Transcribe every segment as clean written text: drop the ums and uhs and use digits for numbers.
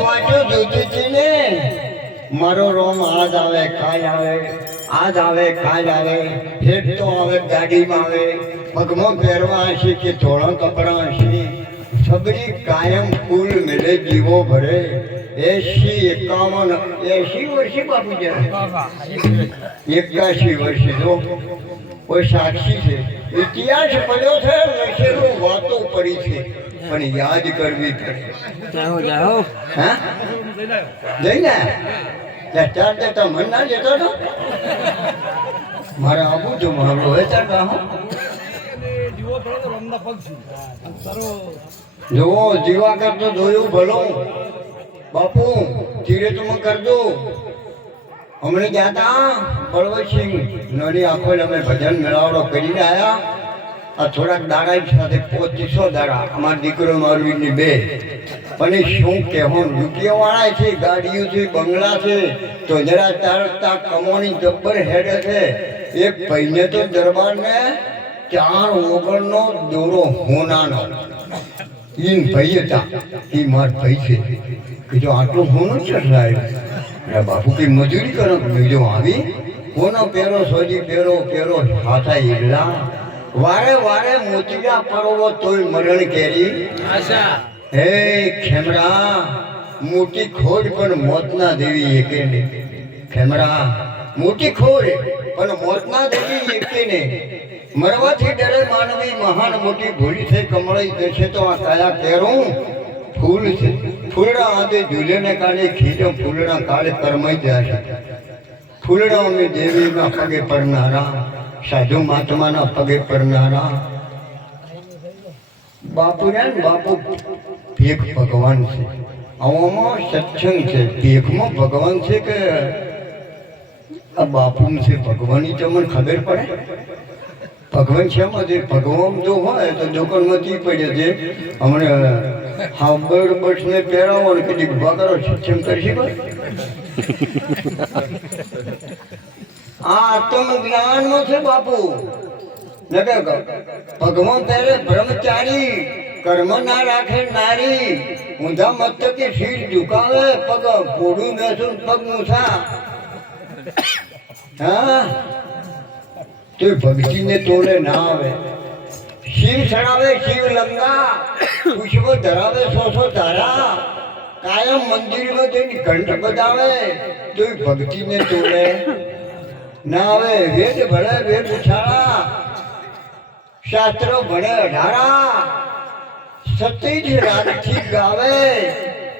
વાંચો જોતી હતી ને મારો રોમ આજ આવે કાલ આવે, આજ આવે કાલ આવે, હેઠ તો આવે ગાડીમાં આવે, પગમાં પહેરવા હશે કે ધોળા કપડા હશે, સગડી કાયમ ફૂલ મેળે જીવો ભરે. 80 વર્ષે બાપુ જાય 81 વર્ષે જો કોઈ સાક્ષી છે, ઇતિહાસ પડ્યો છે, લખેલું વાતો પડી છે, પણ યાદ કરવી પડે. હા જઈને ચાર દેતા મન ના જતો હતો મારે આવું જો મારું હવે ચાર જુઓ જીવા કરતો જોયું ભલો બાપુ ધીરે તમે કરજો. હમણે ગયા હતા બળવતસિંહ નડી આખો અમે ભજન મેળાવડો કરીને આવ્યા. આ થોડાક દાડા સાથે 2500 દાડા અમારા દીકરો મારવીની બે. પણ શું કહેવું, રૂપિયાવાળા છે, ગાડીઓ છે, બંગલા છે, તો જરા તારતા કમોની જબ્બર હેડે છે. એક ભાઈને તો દરબારને 4 ઓગણનો દોરો હોનાનો ઈન ભાઈ હતા. એ માર ભાઈ છે કે જો આટલું હોનું ચઢાયું બાપુ કઈ મજૂરી કરો જો આવી કોનો પેરો સોજી પેરો પેરો હાથા ઈડલા વારે વારે મોતીડા પરોવો તોય મરણ કેરી. હે ખેમરા મોટી ખોડ પણ મોતના દેવી એકે ને. ખેમરા મોટી ખોડ પણ મોતના દેવી એકે ને. મરવાથી ડરે માનવી મહાન મોટી ભૂલી થઈ કમળાઈ જશે તો આ કયા કેરું ફૂલ છે. ફૂલડા આદે ઝૂલેને કાઢે ખીજો ફૂલડા કાળે કરમાઈ જાય. ફૂલડા અમે દેવીના પગે પડનારા, સાધુ મહાત્માના પગે પડનારા. બાપુ ને બાપુ ભેખ ભગવાન છે. આવામાં સત્સંગ છે, ભેખમાં ભગવાન છે કે આ બાપુ છે ભગવાનની તમને ખબર પડે? ભગવાન છે ભગવાન જો હોય તો દુકાનમાંથી પડે છે. હમણાં હાબડ બસ ને પહેરાવો ને કદી ઉભા કરો સત્સંગ કરી શકો. આ આત્મ જ્ઞાન નો છે બાપુ. ભગવાન પહેરે બ્રહ્મચારી, કર્મ ના રાખે નારી, ઊંધા મસ્તકે શીર ઝુકાવે, પગ પોડું બેસું પગ મૂછા. હા તો ભક્તિને તોલે ના આવે. શિવ ચડાવે શિવ લંગા, પુષ્પ ધરાવે 100 ધારા, કાયમ મંદિરમાં જઈને ઘંટ બજાવે તો ભક્તિને તોલે ના આવે. વેદ ભણે વેદ ઉછાળા, શાસ્ત્રો ભણે 18, સતીજ રાગથી ગાવે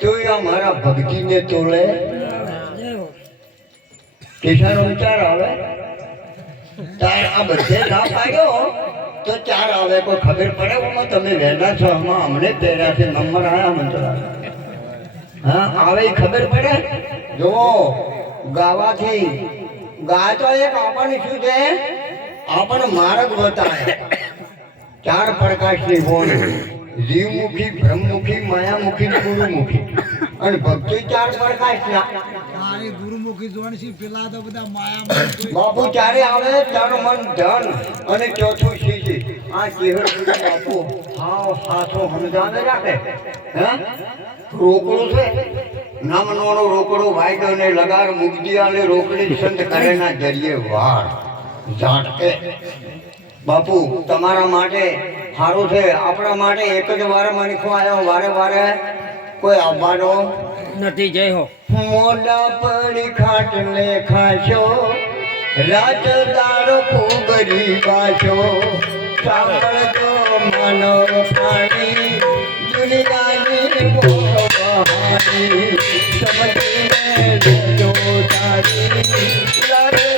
તો આ મારા ભક્તિને તોલે. કેસાનો વિચાર આવે તાર આ બધે ના પાડ્યો તો 4 આવે. કોઈ ખબર પડે એમાં તમે વહેલા છો, આમાં અમને પહેર્યા છે નંબર આવ્યા મંત્ર. હા આવે ખબર પડે. જુઓ ગાવાથી ગાય તો એક આપણને શું છે, આપણને માર્ગ બતાવે. 4 પ્રકાશની હોય, જીવમુખી, બ્રહ્મમુખી, માયામુખી, ગુરુમુખી. અને ભક્તિ 4 પ્રકાશના. ગુરુમુખી જોણસી પેલા તો બધા માયા બાપુ ચારે આવે, તન મન ધન અને ચોથું શીશી. આ ચેહર બાપુ હાવ સાચો સમજાવે રાખે. હે રોકડો છે નામનો રોકડો વાયદો ને લગાર મુગદિયાને રોકડી સંત કરેના જરીએ વાળ ઝાટકે. બાપુ તમારા માટે સારું છે, આપણા માટે એક જ વાર મનખો આવ્યો, વારે વારે કોઈ આવવાનો નથી. જય હો. મોડા પડી ખાટને ખાશો, રાત દાડો કુગરી બાશો, સાંભળજો માનવ પાણી દુનિયાની મોહવાની, સમજીને લેજો તારી લાગે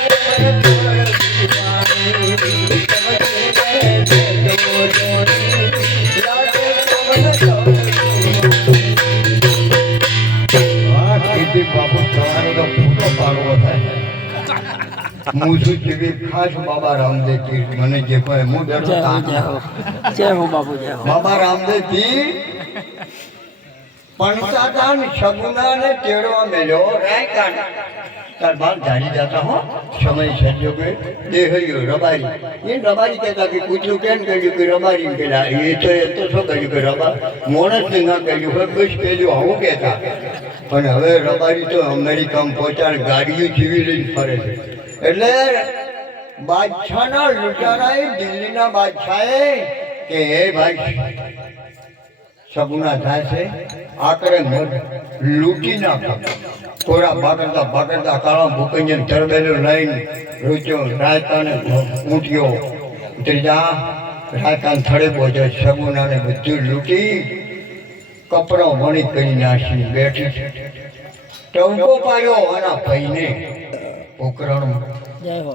બાપુ તમારો તો ફૂટો પાડવો થાય. હું છું જેવી ખાસ બાબા રામદેવ પીર મને જે કહે હું ડરતો જય હો બાપુ જય હો. બાબા રામદેવ પીર પંચાદાન સગુનાને તેડવા મેલ્યો રાયકાન. તાર બાપ જાણી જતા હો સમય સંજોગે દેહયો રબારી. એ રબારી કહેતા કે કૂતરું કેમ કહ્યું કે રબારી પેલા એ તો શું કહ્યું કે રબા મોણસ ના કહ્યું બસ કહ્યું આવું કહેતા. અને હવે રબારી તો અમેરિકામાં પહોંચાડ ગાડીઓ જીવી લઈને ફરે છે. એટલે બાદશાહના લૂંટારાએ દિલ્હીના બાદશાહે કે હે ભાઈ સગુના થાય છે આકરે લૂંટી નાખો. કોરા ભાગરતા ભાગરતા કાળા ભૂપેન્દ્ર તરબેલો લઈને રૂચ્યો રાયકાને ઊંટ્યો ત્રીજા રાયકાન થડે પહોંચ્યો. સગુનાને બધું લૂંટી કપડો વણી કરી નાખી બેઠી ટંકો પાડ્યો એના ભાઈને પોકરણ જય હો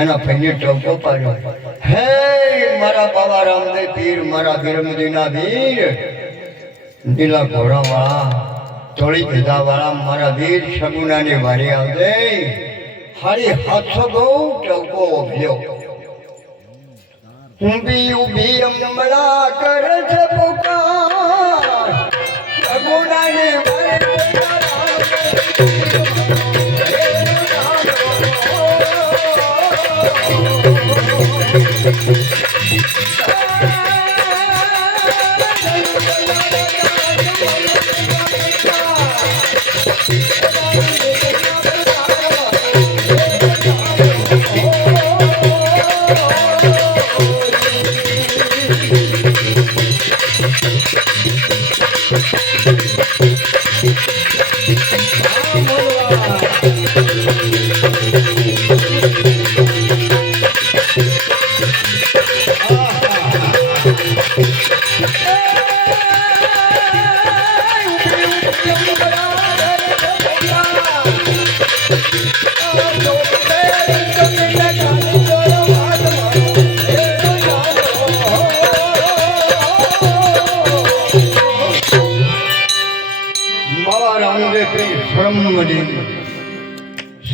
એના ભાઈને ટંકો પાડ્યો. હે મારા બાબા રામદેવ પીર, મારા વીરમદીના વીર, નીલા ઘોડાવાળા, તોળી ભેદાવાળા મારા વીર સગુનાની વારી આવજે. હારી હાથસો બહુ ટંકો ઓભલ્યો. ઊભી અમલા કરે છે પુકાર સગુનાની વારી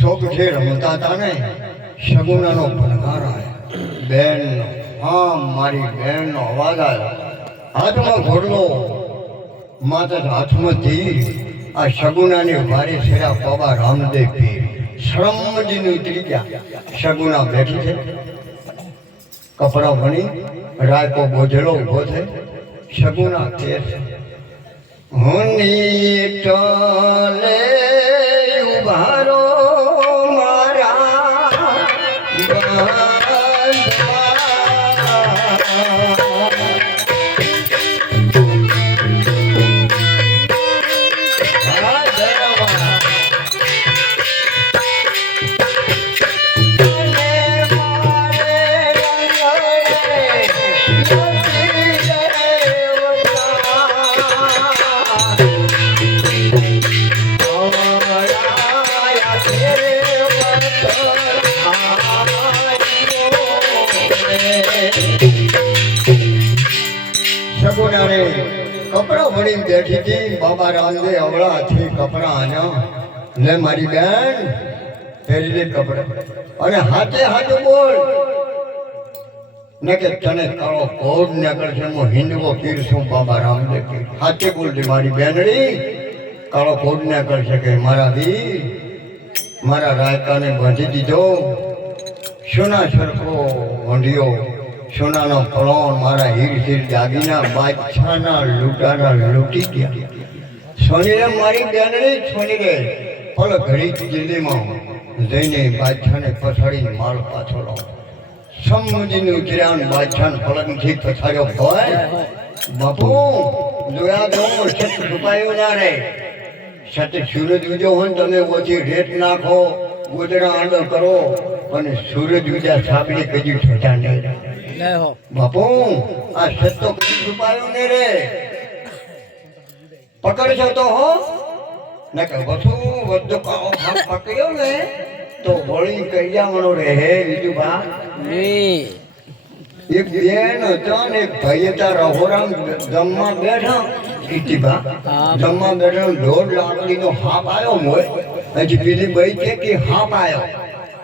શોભથી રમતા હતા ને સગુનાનો ભણકાર આવ્યો. બેનનો, હા મારી બેનનો અવાજ આવ્યો. હાથમાં ઘોડલો, માતા હાથમાં તીર. આ સગુનાની વારી છેડા બાબા રામદેવ પીર શ્રમજીને ઉતરી ગયા. સગુના બેઠી છે, કપડા ભણી રાયકો બોધેલો ઊભો છે. સગુના કે હુની ટલે ઉભારો સગુનાને કપડા ભણી બેઠી હતી. બાબા રામદેવ અવળા હાથી કપડા આન્યા. લે મારી બેન પહેરી લે કપડા અને હાથે હાથે બોલ ને કે તને કાળો કોડ નીકળશે. હું હિન્દવો પીર છું બાબા રામદેવ પીર. હાથે બોલતી મારી બેનડી કાળો કોડ નીકળશે કે મારા વીર મારા રાયકાને બાંધી દીધો. સોના સરખો વંઢિયો, સોનાનો પલોણ મારા હીર હીર દાગીના બાદશાહના લૂંટારા લૂંટી ગયા. સોનીરે મારી બેનડી સોનીરે પલ ઘડી દિલ્હીમાં જઈને બાદશાહને પછાડીને માલ પાછો લાવો. સમજીને ઉતર્યા બાદશાહ પલંગથી પછાડ્યો. ભાઈ બાપુ જોયા દો સત છુપાયું ના રે. સત સૂરજ ઉજો હોય ને તમે ઓછી રેત નાખો, ગોદડા આંડો કરો અને સૂરજ ઉજા સાબડી કદી ઠોટા નહીં. જય હો બાપુ આ સત તો કદી છુપાયું ને રે. પકડશો તો હો ને કે બધું બધું કાળો ભાગ પકડ્યો ને તો વળી કૈયામણો રહે. બીજું બા એક બેન હતા ને એક ભાઈ હતા રહોરામ જમવા બેઠા. કીટીબા જમવા બેઠા દોઢ લાકડીનો હાપ આવ્યો મોય. હજી પેલી ભાઈ છે કે હાપ આવ્યો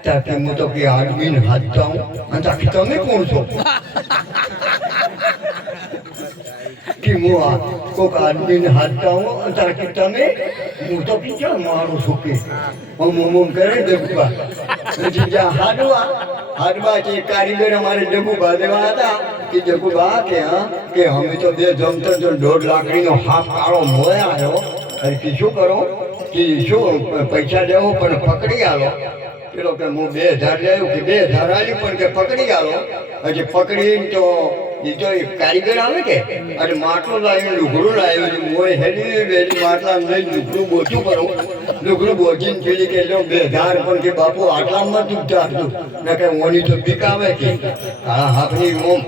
તાકે હું તો કે આદમીને હાથતા હું અને તાકે તમે કોણ છો કે હું કોઈક આદમીને હાથતા હું અને તાકે તમે હું તો કે મારું છું કે હું કરે ડબુબા. પછી જ્યાં હાડવા છે કારીગર અમારે ડબુબા દેવા હતા કે ડબુબા કે હા કે અમે તો બે જમતો જો 1.5 લાકડીનો હાફ કાળો મોય આવ્યો અને કે શું કરો કે શું પૈસા દેવો પણ પકડી આલો. પેલો કે હું 2000 લેવું કે 2000 આલ્યું પણ કે પકડી આલો. હજી પકડીને તો એ તો એક કારીગર આવે કે અને માટલો લાવીને લુગડું લાવ્યું મોય હેડી વેલી માટલા લઈને લુગડું બોચું કરું. લુગડું બોચીને પેલી કે લો 2000 પણ કે બાપુ આટલામાં તું ચાલતું ને કે ઓની તો બીક આવે કે હા હાથની ઓમ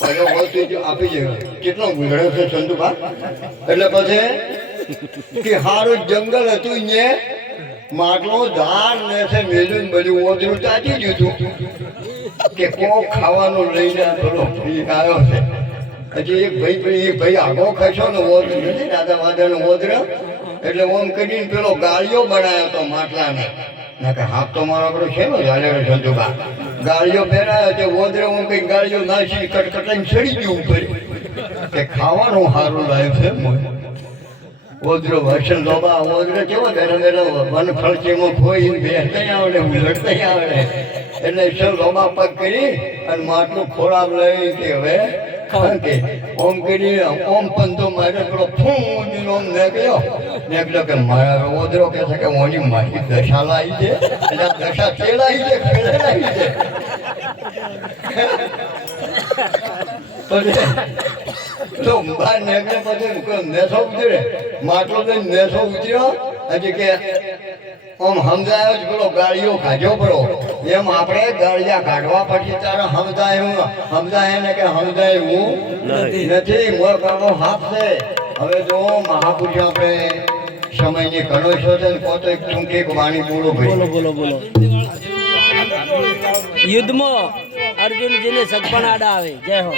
પહેલો હોય તો આપી જાય. કેટલો ગુંગળો છે સંતુભા. એટલે પછી કે હારું જંગલ હતું ને માટલો ધાર ને છે મેલું બધું ઓધરું તાજી દીધું કે કોક ખાવાનું લઈને થોડો આવ્યો છે. હજી એક ભાઈ આગો ખસો ને ઓધર નથી દાદા વાદાનો ઓધર એટલે ઓમ કરીને પેલો ગાળિયો બનાવ્યો તો માટલાને ના કે હાથ તો મારો આપણો છે ને ઝાલેરો સંતુભા. ગાળિયો પહેરાયો છે ઓધરે ઓમ કઈ ગાળિયો નાસી કટકટાઈને ચડી ગયું ઉપર કે ખાવાનું સારું લાવ્યું છે મોય. ઓદરો વસન લોબા ઓદરો કેવો ધરમેલો વન ફળચીમાં ખોઈ બેસતા આવડે ઉલટતા આવડે એટલે સર લોબા પગ કરી અને માટલું ખોરાક લઈ કે હવે કે ઓમ કરી ઓમ પણ તો મારે પેલો ફૂં ઓમ નીકળ્યો કે મારા ઓદરો કે છે કે ઓની મારી દશા લાવી છે એટલે દશા ચેલાઈ છે ખેલાઈ છે. તો બહાર નીકળે પછી નેસો ઉતરે માટલો લઈને નેસો ઉતર્યો. હજી કે આમ સમજાયો જ પેલો ગાળીઓ કાઢ્યો પડો એમ આપણે ગાળિયા કાઢવા પછી તારે સમજાય ને કે સમજાય હું નથી મોર કાકો હાથ છે. હવે જો મહાપુરુષ આપણે સમયની ઘણો છો છે ને પોતે એક ટૂંકી વાણી બોલો ભાઈ. બોલો બોલો. યુદ્ધમાં અર્જુનજીને સગપણ આડા આવે. જય હો.